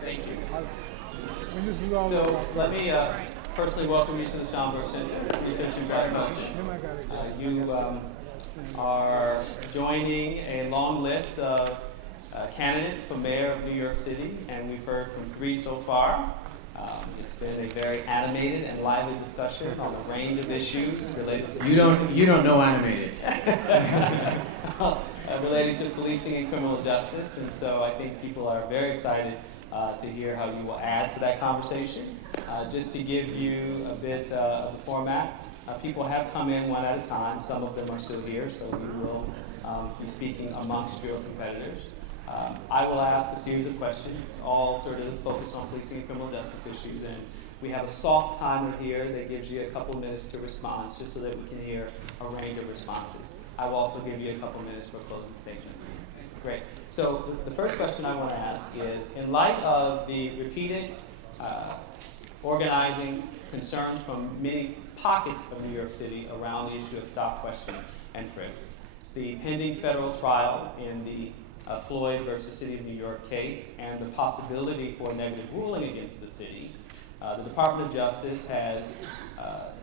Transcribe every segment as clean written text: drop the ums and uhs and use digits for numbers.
Thank you. So let me personally welcome you to the Schomburg Center. We thank you very much. You are joining a long list of candidates for mayor of New York City, and we've heard from 3 so far. It's been a very animated and lively discussion on a range of issues related to You don't know animated. related to policing and criminal justice, and so I think people are very excited to hear how you will add to that conversation. Just to give you a bit of the format, people have come in one at a time. Some of them are still here, so we will be speaking amongst your competitors. I will ask a series of questions, all sort of focused on policing and criminal justice issues, and we have a soft timer here that gives you a couple minutes to respond, just so that we can hear a range of responses. I will also give you a couple minutes for closing statements. Great. So the first question I want to ask is, in light of the repeated organizing concerns from many pockets of New York City around the issue of stop, question, and frisk, the pending federal trial in the Floyd versus City of New York case, and the possibility for a negative ruling against the city, the Department of Justice has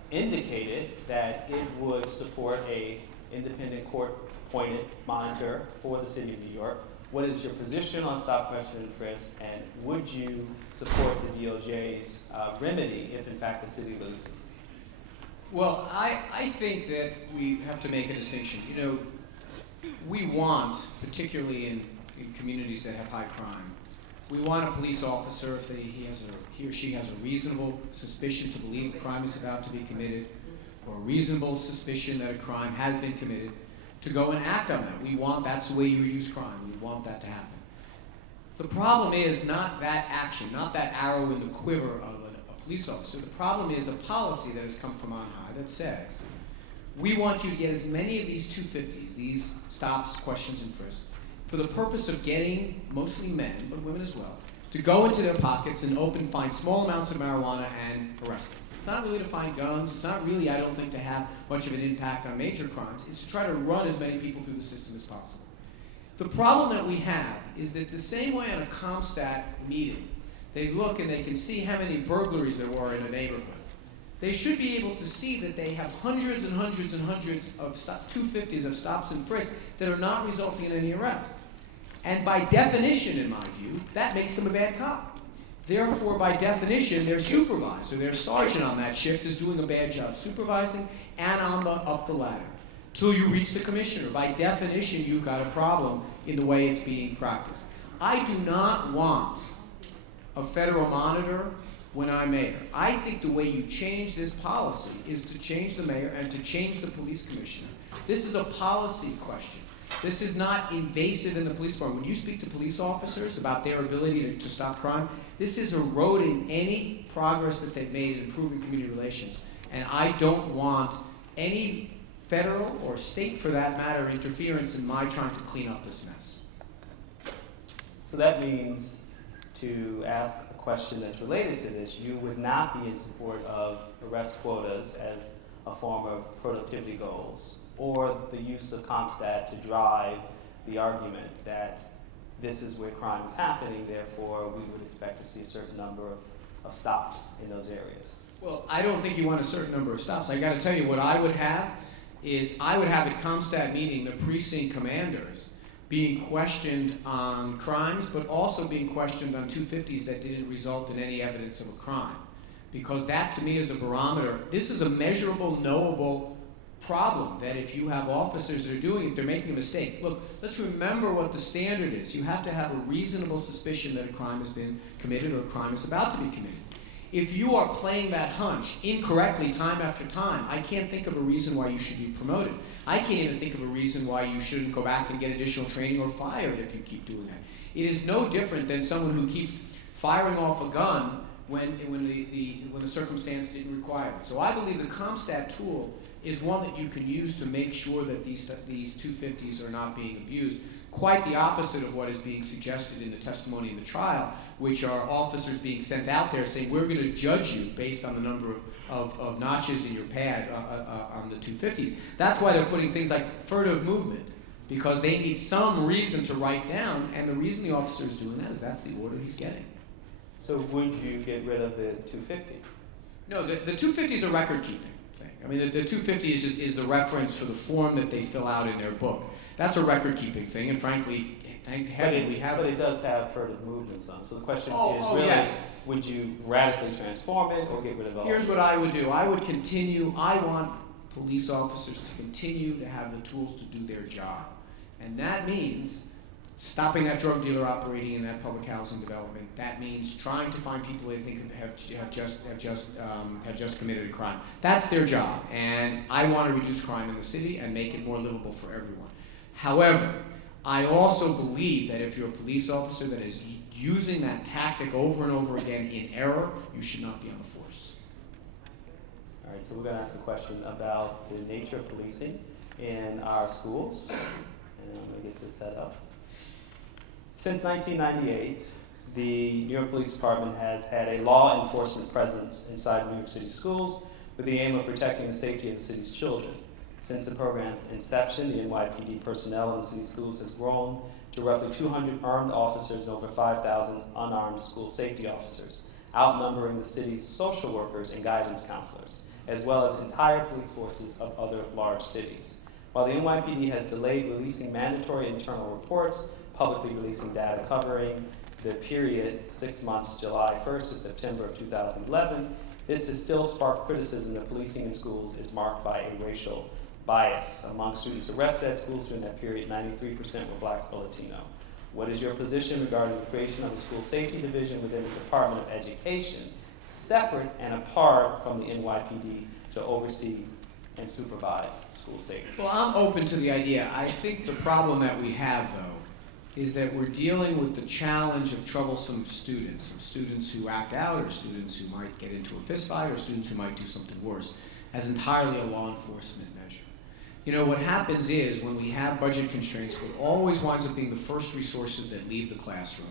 indicated that it would support a independent court-appointed monitor for the City of New York. What is your position on stop, question, and frisk, and would you support the DOJ's remedy if, in fact, the city loses? Well, I think that we have to make a distinction. You know, we want, particularly in communities that have high crime, we want a police officer, if he or she has a reasonable suspicion to believe a crime is about to be committed, or a reasonable suspicion that a crime has been committed, to go and act on that. We want, that's the way you reduce crime. We want that to happen. The problem is not that action, not that arrow in the quiver of a police officer. The problem is a policy that has come from on high that says, we want you to get as many of these 250s, these stops, questions, and frisks, for the purpose of getting mostly men, but women as well, to go into their pockets and find small amounts of marijuana and arrest them. It's not really to find guns. It's not really, I don't think, to have much of an impact on major crimes. It's to try to run as many people through the system as possible. The problem that we have is that the same way on a CompStat meeting, they look and they can see how many burglaries there were in a neighborhood. They should be able to see that they have hundreds and hundreds and hundreds of 250s of stops and frisks that are not resulting in any arrest. And by definition, in my view, that makes them a bad cop. Therefore, by definition, their supervisor, their sergeant on that shift is doing a bad job supervising and up the ladder. Till you reach the commissioner. By definition, you've got a problem in the way it's being practiced. I do not want a federal monitor when I'm mayor. I think the way you change this policy is to change the mayor and to change the police commissioner. This is a policy question. This is not invasive in the police department. When you speak to police officers about their ability to stop crime, this is eroding any progress that they've made in improving community relations. And I don't want any federal or state, for that matter, interference in my trying to clean up this mess. So that means, to ask a question that's related to this, you would not be in support of arrest quotas as a form of productivity goals, or the use of CompStat to drive the argument that this is where crime is happening, therefore we would expect to see a certain number of stops in those areas. Well, I don't think you want a certain number of stops. I got to tell you, what I would have is, I would have at CompStat meeting the precinct commanders being questioned on crimes, but also being questioned on 250s that didn't result in any evidence of a crime. Because that, to me, is a barometer. This is a measurable, knowable problem, that if you have officers that are doing it, they're making a mistake. Look, let's remember what the standard is. You have to have a reasonable suspicion that a crime has been committed or a crime is about to be committed. If you are playing that hunch incorrectly time after time, I can't think of a reason why you should be promoted. I can't even think of a reason why you shouldn't go back and get additional training or fired if you keep doing that. It is no different than someone who keeps firing off a gun when the circumstance didn't require it. So I believe the CompStat tool is one that you can use to make sure that these 250s are not being abused. Quite the opposite of what is being suggested in the testimony in the trial, which are officers being sent out there saying, we're going to judge you based on the number of notches in your pad on the 250s. That's why they're putting things like furtive movement, because they need some reason to write down, and the reason the officer is doing that is that's the order he's getting. So would you get rid of the 250? No, the 250 is a record-keeping thing. I mean, the 250 is the reference for the form that they fill out in their book. That's a record-keeping thing, and frankly, thank heaven we have. But it does have furtive movements on. So the question is really, yes. Would you radically transform it or get rid of it all? Here's what I would do. I want police officers to continue to have the tools to do their job. And that means stopping that drug dealer operating in that public housing development. That means trying to find people they think have just committed a crime. That's their job. And I want to reduce crime in the city and make it more livable for everyone. However, I also believe that if you're a police officer that is using that tactic over and over again in error, you should not be on the force. All right, so we're going to ask a question about the nature of policing in our schools. And I'm going to get this set up. Since 1998, the New York Police Department has had a law enforcement presence inside New York City schools with the aim of protecting the safety of the city's children. Since the program's inception, the NYPD personnel in the city schools has grown to roughly 200 armed officers and over 5,000 unarmed school safety officers, outnumbering the city's social workers and guidance counselors, as well as entire police forces of other large cities. While the NYPD has delayed releasing mandatory internal reports, publicly releasing data covering the period 6 months, July 1st to September of 2011, this has still sparked criticism that policing in schools is marked by a racial bias. Among students arrested at schools during that period, 93% were Black or Latino. What is your position regarding the creation of a school safety division within the Department of Education, separate and apart from the NYPD, to oversee and supervise school safety? Well, I'm open to the idea. I think the problem that we have, though, is that we're dealing with the challenge of troublesome students who act out, or students who might get into a fist fight, or students who might do something worse, as entirely a law enforcement measure. You know, what happens is when we have budget constraints, what always winds up being the first resources that leave the classroom,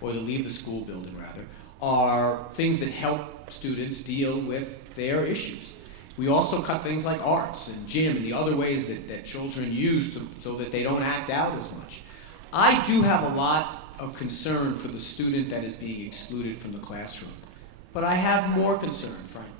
or that leave the school building rather, are things that help students deal with their issues. We also cut things like arts and gym and the other ways that children use so that they don't act out as much. I do have a lot of concern for the student that is being excluded from the classroom, but I have more concern, frankly,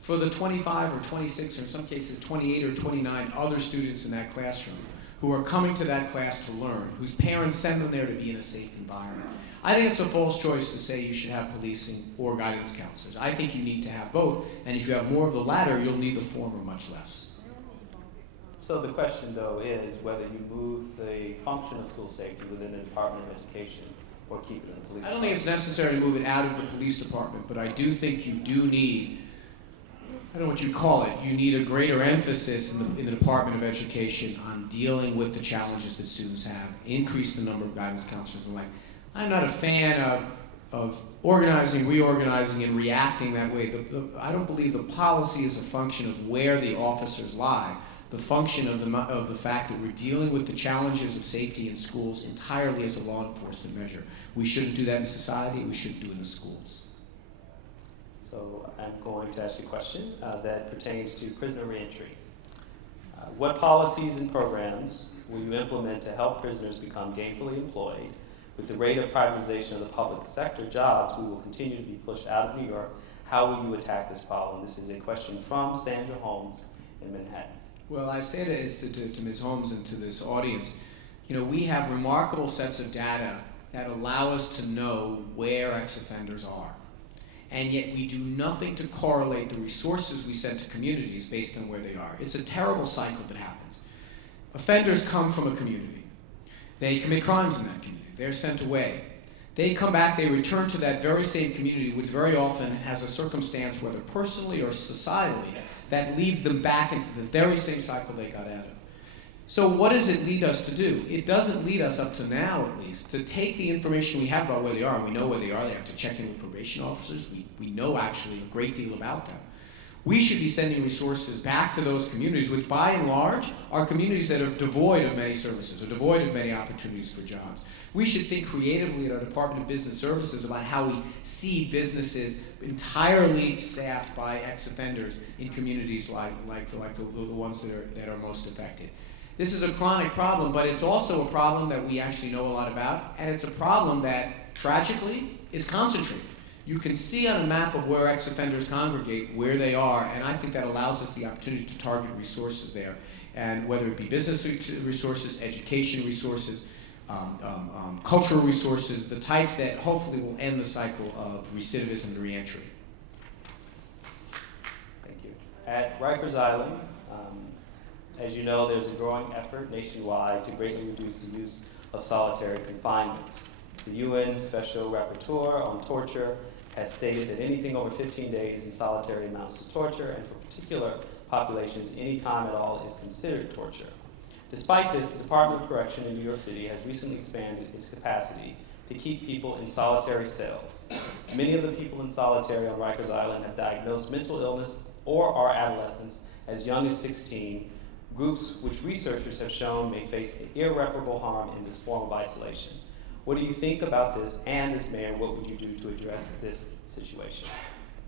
for the 25 or 26, or in some cases 28 or 29 other students in that classroom who are coming to that class to learn, whose parents send them there to be in a safe environment. I think it's a false choice to say you should have policing or guidance counselors. I think you need to have both, and if you have more of the latter, you'll need the former much less. So the question, though, is whether you move the function of school safety within the Department of Education or keep it in the police department. I don't think it's necessary to move it out of the police department, but I do think you do need, I don't know what you call it, you need a greater emphasis in the Department of Education on dealing with the challenges that students have, increase the number of guidance counselors and the like. I'm not a fan of organizing, reorganizing, and reacting that way. I don't believe the policy is a function of where the officers lie. The function of the fact that we're dealing with the challenges of safety in schools entirely as a law enforcement measure. We shouldn't do that in society. We shouldn't do it in the schools. So I'm going to ask you a question that pertains to prisoner reentry. What policies and programs will you implement to help prisoners become gainfully employed? With the rate of privatization of the public sector jobs, we will continue to be pushed out of New York. How will you attack this problem? This is a question from Sandra Holmes in Manhattan. Well, I say this to Ms. Holmes and to this audience. You know, we have remarkable sets of data that allow us to know where ex-offenders are. And yet we do nothing to correlate the resources we send to communities based on where they are. It's a terrible cycle that happens. Offenders come from a community. They commit crimes in that community. They're sent away. They come back, they return to that very same community, which very often has a circumstance, whether personally or societally, that leads them back into the very same cycle they got out of. So what does it lead us to do? It doesn't lead us, up to now at least, to take the information we have about where they are. We know where they are. They have to check in with probation officers. We know actually a great deal about them. We should be sending resources back to those communities, which by and large are communities that are devoid of many services, or devoid of many opportunities for jobs. We should think creatively at our Department of Business Services about how we see businesses entirely staffed by ex-offenders in communities like the ones that are most affected. This is a chronic problem, but it's also a problem that we actually know a lot about, and it's a problem that, tragically, is concentrated. You can see on a map of where ex-offenders congregate, where they are, and I think that allows us the opportunity to target resources there, and whether it be business resources, education resources, cultural resources, the types that hopefully will end the cycle of recidivism and reentry. Thank you. At Rikers Island, as you know, there's a growing effort nationwide to greatly reduce the use of solitary confinement. The UN Special Rapporteur on Torture has stated that anything over 15 days in solitary amounts to torture, and for particular populations, any time at all is considered torture. Despite this, the Department of Correction in New York City has recently expanded its capacity to keep people in solitary cells. Many of the people in solitary on Rikers Island have diagnosed mental illness or are adolescents as young as 16, groups which researchers have shown may face irreparable harm in this form of isolation. What do you think about this, and as mayor, what would you do to address this situation?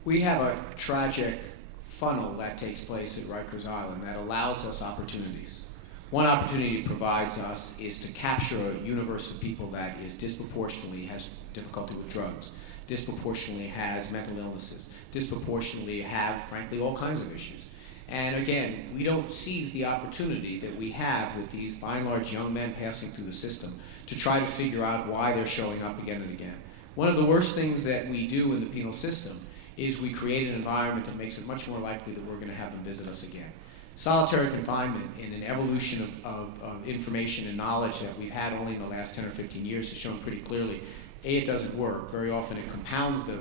We have a tragic funnel that takes place at Rikers Island that allows us opportunities. One opportunity it provides us is to capture a universe of people that is disproportionately has difficulty with drugs, disproportionately has mental illnesses, disproportionately have, frankly, all kinds of issues. And again, we don't seize the opportunity that we have with these, by and large, young men passing through the system to try to figure out why they're showing up again and again. One of the worst things that we do in the penal system is we create an environment that makes it much more likely that we're going to have them visit us again. Solitary confinement, in an evolution of information and knowledge that we've had only in the last 10 or 15 years, has shown pretty clearly, A, it doesn't work. Very often it compounds the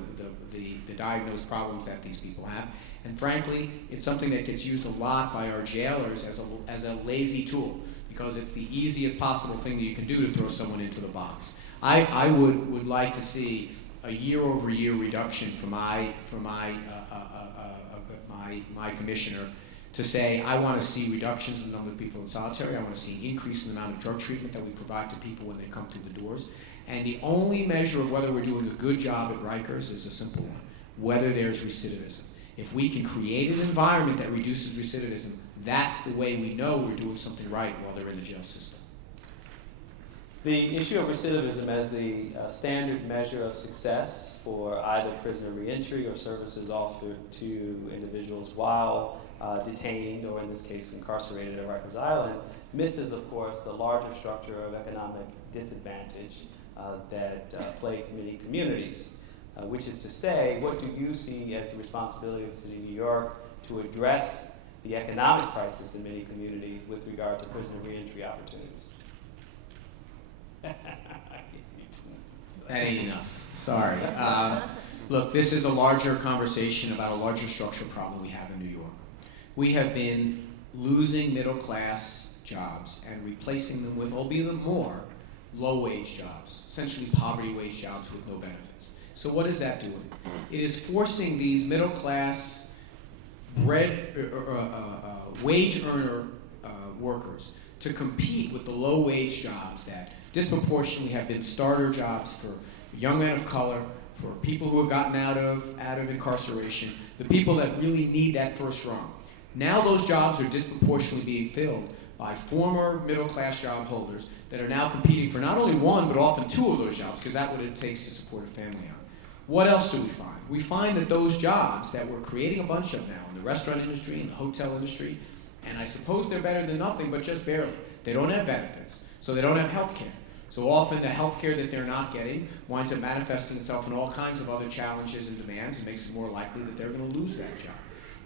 diagnosed problems that these people have. And frankly, it's something that gets used a lot by our jailers as a lazy tool, because it's the easiest possible thing that you can do to throw someone into the box. I would like to see a year-over-year reduction for my commissioner to say, I want to see reductions in the number of people in solitary. I want to see an increase in the amount of drug treatment that we provide to people when they come through the doors. And the only measure of whether we're doing a good job at Rikers is a simple one: whether there's recidivism. If we can create an environment that reduces recidivism, that's the way we know we're doing something right while they're in the jail system. The issue of recidivism as the standard measure of success for either prisoner reentry or services offered to individuals while detained, or in this case incarcerated at Rikers Island, misses, of course, the larger structure of economic disadvantage that plagues many communities. Which is to say, what do you see as the responsibility of the City of New York to address the economic crisis in many communities with regard to prisoner reentry opportunities? That ain't enough. Sorry. Look, this is a larger conversation about a larger structural problem we have in New York. We have been losing middle-class jobs and replacing them with, albeit more, low-wage jobs, essentially poverty-wage jobs with no benefits. So what is that doing? It is forcing these middle-class wage earner workers to compete with the low-wage jobs that disproportionately have been starter jobs for young men of color, for people who have gotten out of incarceration, the people that really need that first rung. Now those jobs are disproportionately being filled by former middle-class job holders that are now competing for not only one, but often two of those jobs, because that's what it takes to support a family on. What else do we find? We find that those jobs that we're creating a bunch of now in the restaurant industry, in the hotel industry, and I suppose they're better than nothing, but just barely. They don't have benefits, so they don't have health care. So often the health care that they're not getting winds up manifesting itself in all kinds of other challenges and demands, and makes it more likely that they're going to lose that job.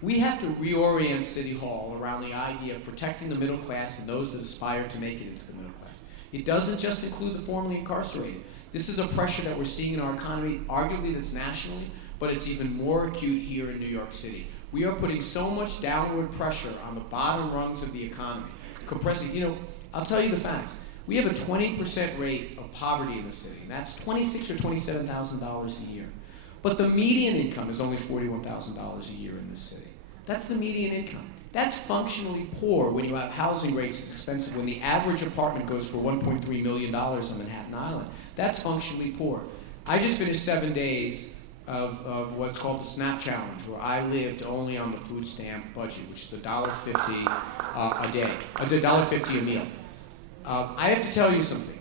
We have to reorient City Hall around the idea of protecting the middle class and those that aspire to make it into the middle class. It doesn't just include the formerly incarcerated. This is a pressure that we're seeing in our economy, arguably that's nationally, but it's even more acute here in New York City. We are putting so much downward pressure on the bottom rungs of the economy, compressing, I'll tell you the facts. We have a 20% rate of poverty in the city, and that's $26,000 or $27,000 a year. But the median income is only $41,000 a year in this city. That's the median income. That's functionally poor when you have housing rates as expensive, when the average apartment goes for $1.3 million on Manhattan Island. That's functionally poor. I just finished 7 days of what's called the SNAP Challenge, where I lived only on the food stamp budget, which is $1.50 a day, $1.50 a meal. I have to tell you something.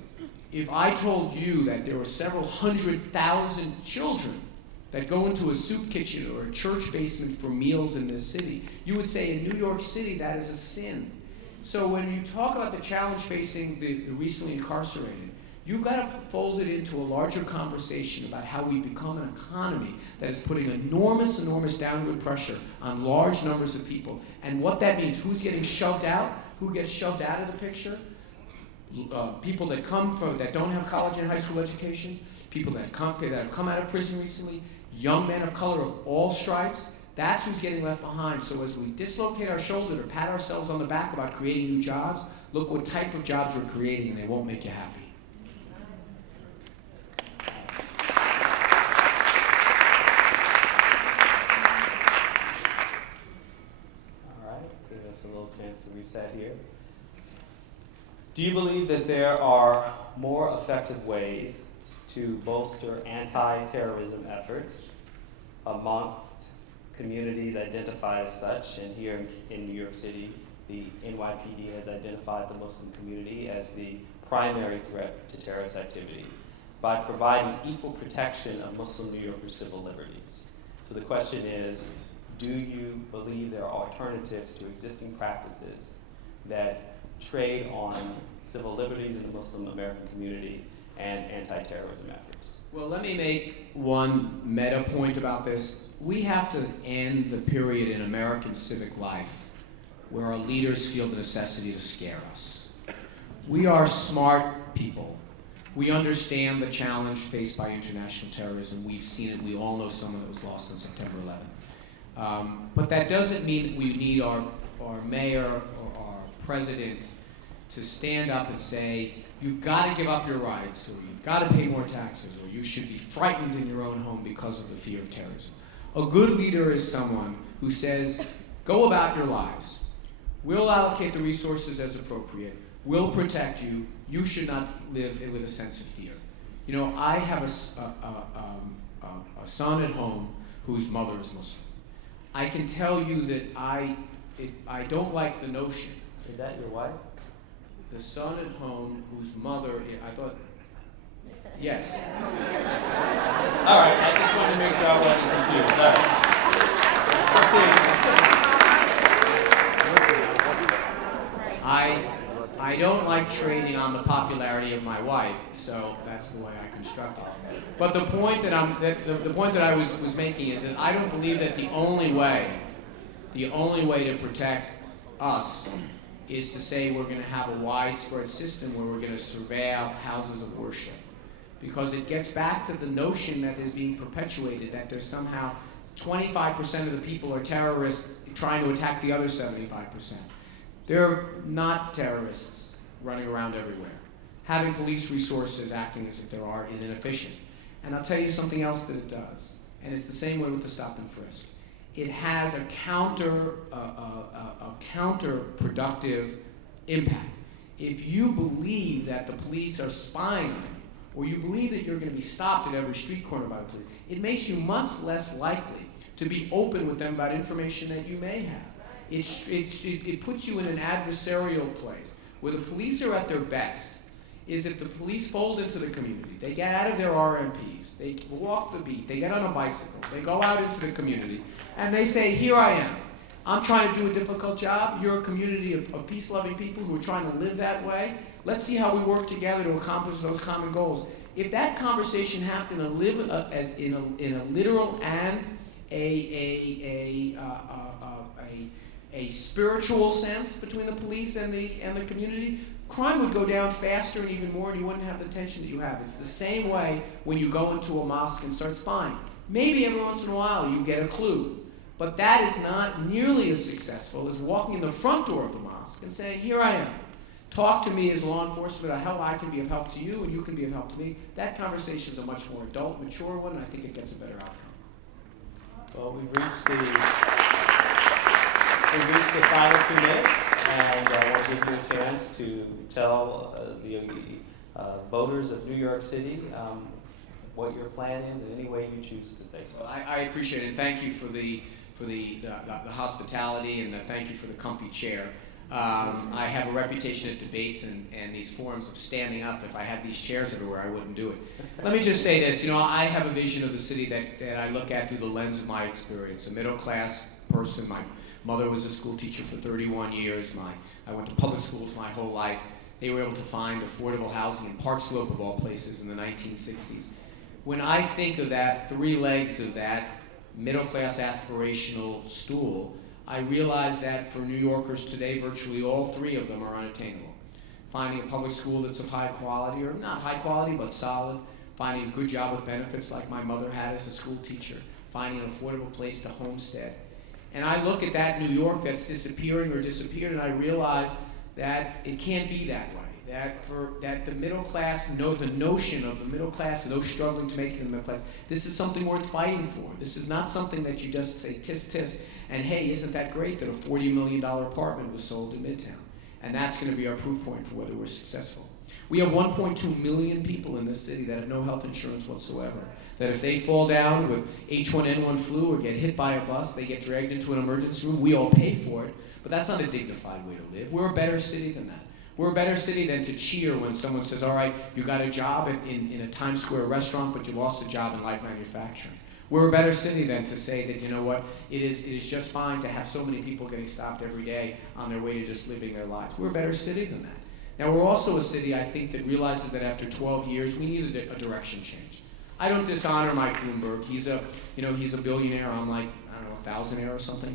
If I told you that there were several 100,000 children that go into a soup kitchen or a church basement for meals in this city, you would say in New York City that is a sin. So when you talk about the challenge facing the recently incarcerated, you've got to fold it into a larger conversation about how we become an economy that is putting enormous, enormous downward pressure on large numbers of people. And what that means, who's getting shoved out, who gets shoved out of the picture, people that don't have college and high school education, people that have come out of prison recently, young men of color of all stripes, that's who's getting left behind. So as we dislocate our shoulder to pat ourselves on the back about creating new jobs, look what type of jobs we're creating, and they won't make you happy. All right, give us a little chance to reset here. Do you believe that there are more effective ways to bolster anti-terrorism efforts amongst communities identified as such? And here in New York City, the NYPD has identified the Muslim community as the primary threat to terrorist activity by providing equal protection of Muslim New Yorkers' civil liberties. So the question is, do you believe there are alternatives to existing practices that trade on civil liberties in the Muslim American community and anti-terrorism efforts? Well, let me make one meta point about this. We have to end the period in American civic life where our leaders feel the necessity to scare us. We are smart people. We understand the challenge faced by international terrorism. We've seen it. We all know someone that was lost on September 11th. But that doesn't mean that we need our mayor or our president to stand up and say, you've got to give up your rights, or you've got to pay more taxes, or you should be frightened in your own home because of the fear of terrorism. A good leader is someone who says, go about your lives. We'll allocate the resources as appropriate. We'll protect you. You should not live with a sense of fear. You know, I have a son at home whose mother is Muslim. I can tell you that I don't like the notion. Is that your wife? The son at home whose mother, I thought, yes. All right, I just wanted to make sure I wasn't confused. All right. I don't like trading on the popularity of my wife, so that's the way I construct it. But the point that I was making is that I don't believe that the only way to protect us is to say we're going to have a widespread system where we're going to surveil houses of worship. Because it gets back to the notion that is being perpetuated that there's somehow 25% of the people are terrorists trying to attack the other 75%. They're not terrorists running around everywhere. Having police resources acting as if there are is inefficient. And I'll tell you something else that it does, and it's the same way with the stop and frisk. It has a counterproductive impact. If you believe that the police are spying on you, or you believe that you're going to be stopped at every street corner by the police, it makes you much less likely to be open with them about information that you may have. It puts you in an adversarial place where the police are at their best is if the police fold into the community, they get out of their RMPs, they walk the beat, they get on a bicycle, they go out into the community, and they say, here I am. I'm trying to do a difficult job. You're a community of peace-loving people who are trying to live that way. Let's see how we work together to accomplish those common goals. If that conversation happened as in a literal and a spiritual sense between the police and the community, crime would go down faster and even more, and you wouldn't have the tension that you have. It's the same way when you go into a mosque and start spying. Maybe every once in a while you get a clue, but that is not nearly as successful as walking in the front door of the mosque and saying, here I am. Talk to me as law enforcement about how I can be of help to you and you can be of help to me. That conversation is a much more adult, mature one, and I think it gets a better outcome. Well, we've reached the final 2 minutes, and I want to give you a chance to tell the voters of New York City what your plan is in any way you choose to say so. Well, I appreciate it. Thank you for the hospitality, and thank you for the comfy chair. I have a reputation at debates and these forums of standing up. If I had these chairs everywhere, I wouldn't do it. Let me just say this. I have a vision of the city that I look at through the lens of my experience. A middle-class person. My mother was a school teacher for 31 years. I went to public schools my whole life. They were able to find affordable housing in Park Slope, of all places, in the 1960s. When I think of that, three legs of that middle-class aspirational stool, I realize that for New Yorkers today, virtually all three of them are unattainable. Finding a public school that's of high quality, or not high quality, but solid. Finding a good job with benefits like my mother had as a school teacher. Finding an affordable place to homestead. And I look at that New York that's disappearing or disappeared, and I realize that it can't be that way. That the middle class, the notion of the middle class, those struggling to make it in the middle class, this is something worth fighting for. This is not something that you just say tisk tisk, and hey, isn't that great that a $40 million apartment was sold in Midtown? And that's going to be our proof point for whether we're successful. We have 1.2 million people in this city that have no health insurance whatsoever. That if they fall down with H1N1 flu or get hit by a bus, they get dragged into an emergency room, we all pay for it. But that's not a dignified way to live. We're a better city than that. We're a better city than to cheer when someone says, all right, you got a job in a Times Square restaurant, but you lost a job in light manufacturing. We're a better city than to say that, you know what, it is just fine to have so many people getting stopped every day on their way to just living their lives. We're a better city than that. Now, we're also a city, I think, that realizes that after 12 years, we need a direction change. I don't dishonor Mike Bloomberg. He's a billionaire. I'm like, I don't know, a thousandaire or something.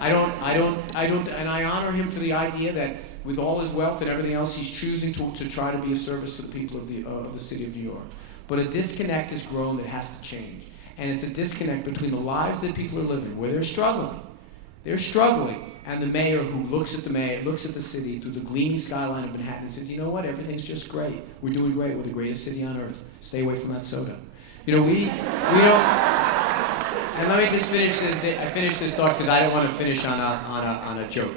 I don't, and I honor him for the idea that with all his wealth and everything else, he's choosing to try to be a service to the people of the city of New York. But a disconnect has grown that has to change. And it's a disconnect between the lives that people are living, where they're struggling. They're struggling. And the mayor who looks at the city through the gleaming skyline of Manhattan and says, you know what, everything's just great. We're doing great. We're the greatest city on earth. Stay away from that soda. We don't, and let me just finish this, I finished this thought because I don't want to finish on a joke.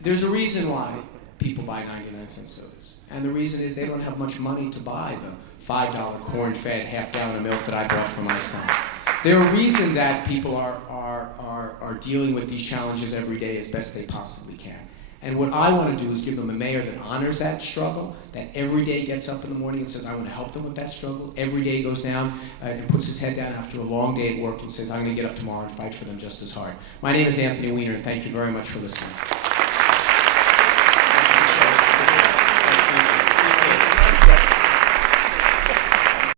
There's a reason why people buy 99-cent sodas. And the reason is they don't have much money to buy the $5 corn-fed half-gallon of milk that I bought for my son. There's a reason that people are dealing with these challenges every day as best they possibly can. And what I want to do is give them a mayor that honors that struggle, that every day gets up in the morning and says, I want to help them with that struggle. Every day goes down and puts his head down after a long day at work and says, I'm going to get up tomorrow and fight for them just as hard. My name is Anthony Weiner, and thank you very much for listening.